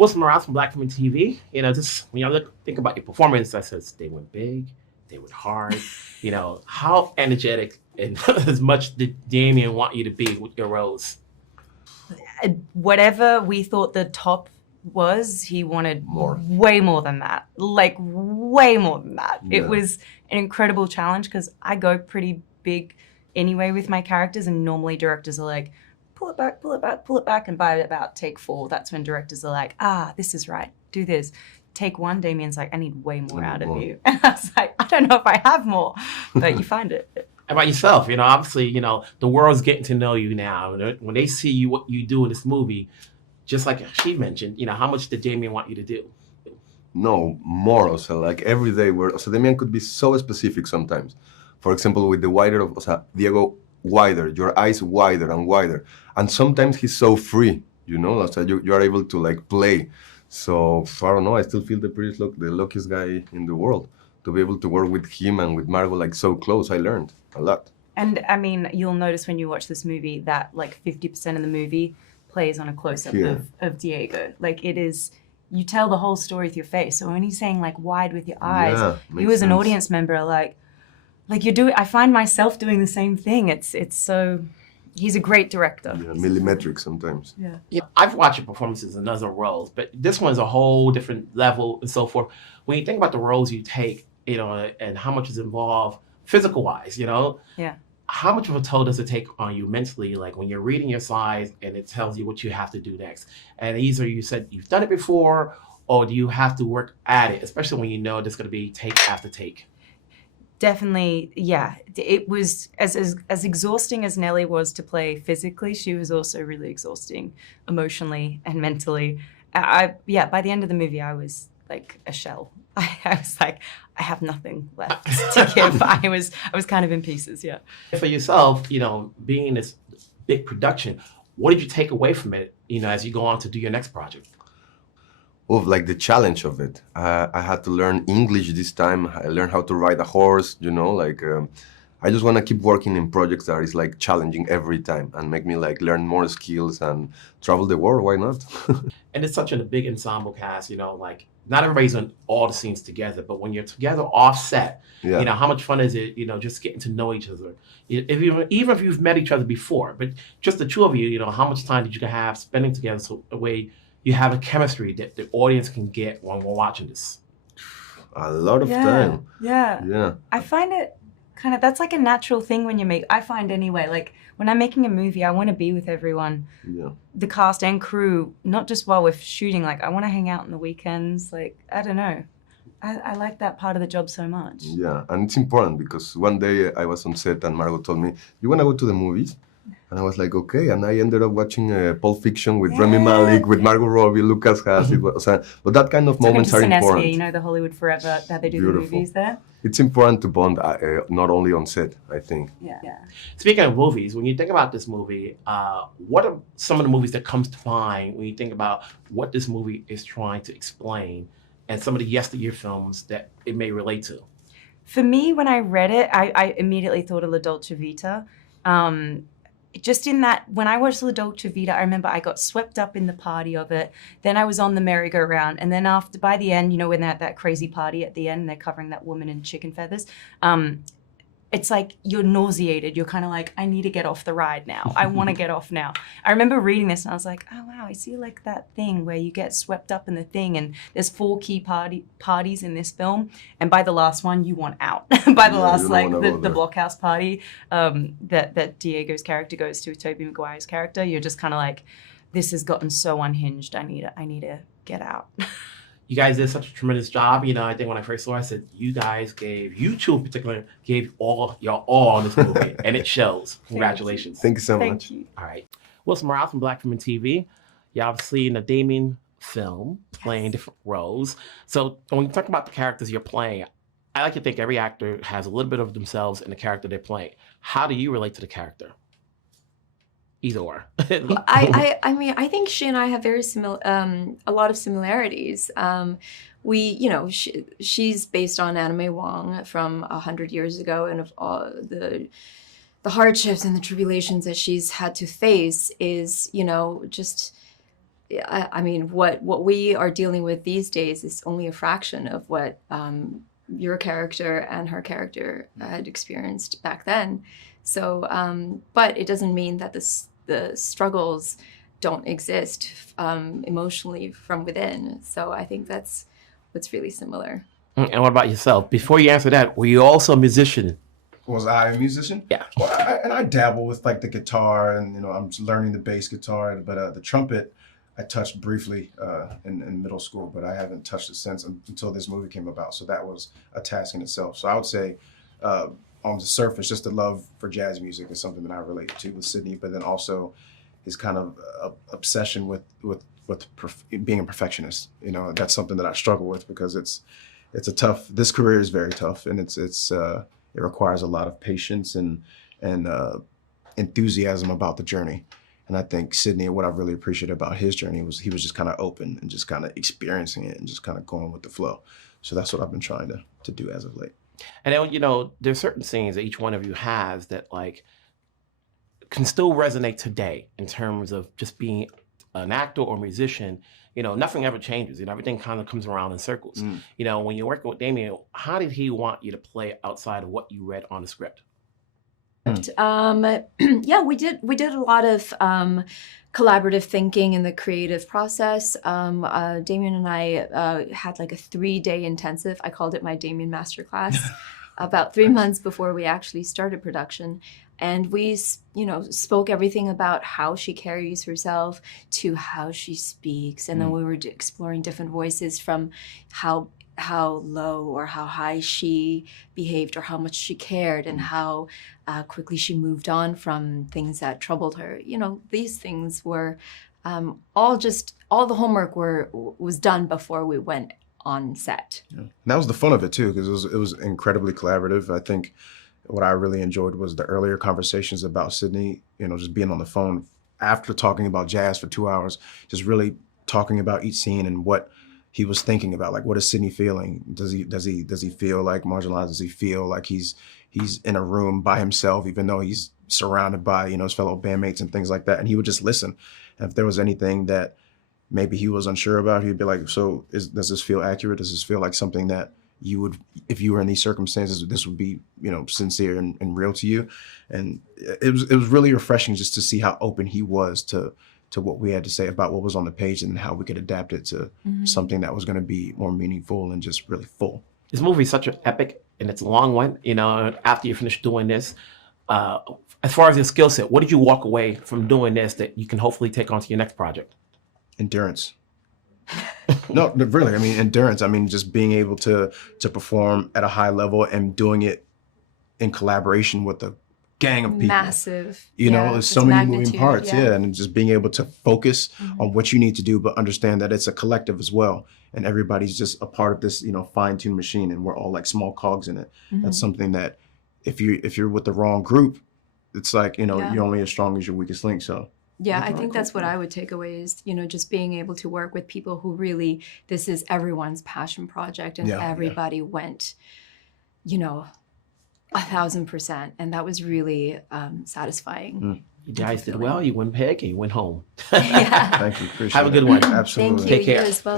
What's Morales from Black Film and TV? Just when you think about your performance, I says they went big, they went hard. How energetic and as much did Damien want you to be with your roles? Whatever we thought the top was, he wanted way more than that. Like way more than that. Yeah. It was an incredible challenge because I go pretty big anyway with my characters, and normally directors are like, pull it back, pull it back, pull it back. And by about take 4, that's when directors are like, this is right, do this. Take 1, Damien's like, I need way more out of you. And I was like, I don't know if I have more, but you find it. About yourself, obviously, the world's getting to know you now. When they see you, what you do in this movie, just like she mentioned, how much did Damien want you to do? No, more. So like every day, Damien could be so specific sometimes. For example, with the wider of, Diego, wider, your eyes wider and wider. And sometimes he's so free, so you are able to like play. So I don't know, I still feel the luckiest guy in the world. To be able to work with him and with Margot like so close, I learned a lot. And I mean, you'll notice when you watch this movie that like 50% of the movie plays on a close-up of Diego. Like it is, you tell the whole story with your face. So when he's saying like wide with your eyes, you as an audience member are like you're doing, I find myself doing the same thing. It's so, he's a great director. Yeah, millimetric sometimes. Yeah, I've watched your performances in other roles, but this one's a whole different level and so forth. When you think about the roles you take, and how much is involved physical-wise, Yeah. How much of a toll does it take on you mentally, like when you're reading your slides and it tells you what you have to do next? And either you said you've done it before, or do you have to work at it, especially when you know there's going to be take after take? Definitely, yeah. It was as exhausting as Nellie was to play physically, she was also really exhausting emotionally and mentally. By the end of the movie, I was like a shell. I was like, I have nothing left to give. I was kind of in pieces, yeah. For yourself, being in this big production, what did you take away from it, as you go on to do your next project? Like the challenge of it. I had to learn English this time. I learned how to ride a horse, I just want to keep working in projects that is like challenging every time and make me like learn more skills and travel the world. Why not? And it's such a big ensemble cast, not everybody's on all the scenes together, but when you're together offset, how much fun is it, just getting to know each other? Even if you've met each other before, but just the two of you, how much time did you have spending together so a way you have a chemistry that the audience can get when we're watching this? A lot of time. Yeah. I find it kind of, that's like a natural thing when you make, I find anyway, like when I'm making a movie, I want to be with everyone, the cast and crew, not just while we're shooting, like I want to hang out on the weekends, like, I don't know. I like that part of the job so much. Yeah, and it's important because one day I was on set and Margot told me, you want to go to the movies? And I was like, okay. And I ended up watching Pulp Fiction with Rami Malek, with Margot Robbie, Lucas Haas. But that kind of moments are important. The Hollywood Forever, that they do the movies there. It's important to bond, not only on set, I think. Yeah. Speaking of movies, when you think about this movie, what are some of the movies that comes to mind when you think about what this movie is trying to explain and some of the yesteryear films that it may relate to? For me, when I read it, I immediately thought of La Dolce Vita. Just in that, when I watched La Dolce Vita, I remember I got swept up in the party of it. Then I was on the merry-go-round. And then by the end, when they're at that crazy party at the end, they're covering that woman in chicken feathers. It's like you're nauseated. You're kind of like, I need to get off the ride now. I want to get off now. I remember reading this and I was like, oh, wow, I see like that thing where you get swept up in the thing. And there's 4 key parties in this film. And by the last one, you want out. By the last, the blockhouse party that Diego's character goes to, Tobey Maguire's character, you're just kind of like, this has gotten so unhinged. I need to get out. You guys did such a tremendous job. I think when I first saw it, I said, you two in particular, gave all on this movie, and it shows. Congratulations. Thank you so much. Thank you. All right. Wilson Morales from Black Film and TV. You're obviously in a Damien film, playing different roles. So when you talk about the characters you're playing, I like to think every actor has a little bit of themselves in the character they're playing. How do you relate to the character? Either or. I mean, I think she and I have a lot of similarities. She's based on Anna May Wong from 100 years ago, and of all the hardships and the tribulations that she's had to face is, just I mean, what we are dealing with these days is only a fraction of what your character and her character had experienced back then. So, but it doesn't mean that the struggles don't exist emotionally from within. So I think that's what's really similar. And what about yourself? Before you answer that, were you also a musician? Was I a musician? Yeah. Well, I dabble with like the guitar, and I'm learning the bass guitar, but the trumpet I touched briefly in middle school, but I haven't touched it since until this movie came about. So that was a task in itself. So I would say on the surface, just the love for jazz music is something that I relate to with Sydney, but then also his kind of obsession with being a perfectionist. That's something that I struggle with because it's a tough. This career is very tough, and it requires a lot of patience and enthusiasm about the journey. And I think Sydney, what I really appreciated about his journey was he was just kind of open and just kind of experiencing it and just kind of going with the flow. So that's what I've been trying to do as of late. And then, there's certain scenes that each one of you has that like can still resonate today in terms of just being an actor or musician. Nothing ever changes. Everything kind of comes around in circles. When you're working with Damien, how did he want you to play outside of what you read on the script? Yeah, we did a lot of collaborative thinking in the creative process. Damien and I had like a 3-day intensive. I called it my Damien Masterclass about 3 months before we actually started production. And we, spoke everything about how she carries herself to how she speaks. And then we were exploring different voices from how low or how high she behaved or how much she cared and how quickly she moved on from things that troubled her. These things were all the homework was done before we went on set. Yeah. And that was the fun of it too, because it was incredibly collaborative. I think what I really enjoyed was the earlier conversations about Sydney, just being on the phone after talking about jazz for 2 hours, just really talking about each scene and what he was thinking about. Like, what is Sydney feeling? Does he feel like marginalized? Does he feel like he's in a room by himself, even though he's surrounded by, his fellow bandmates and things like that? And he would just listen. And if there was anything that maybe he was unsure about, he'd be like, so does this feel accurate? Does this feel like something that you would, if you were in these circumstances, this would be, sincere and real to you? And it was really refreshing just to see how open he was to what we had to say about what was on the page and how we could adapt it to something that was going to be more meaningful and just really full. This movie is such an epic, and it's a long one. After you finish doing this, as far as your skill set, what did you walk away from doing this that you can hopefully take on to your next project? Endurance. No, really. I mean, endurance. I mean, just being able to perform at a high level and doing it in collaboration with a gang of people. Massive. There's so many moving parts. Yeah. And just being able to focus on what you need to do, but understand that it's a collective as well. And everybody's just a part of this, fine-tuned machine, and we're all like small cogs in it. That's something that if you're with the wrong group, it's like, you're only as strong as your weakest link. So yeah, I think that's what I would take away is, just being able to work with people who really, this is everyone's passion project, and everybody went, 1,000%. And that was really satisfying. You guys did well. You went peg and you went home. Yeah. thank you. Appreciate Have a good one. Absolutely. Thank you. Take care. You as well.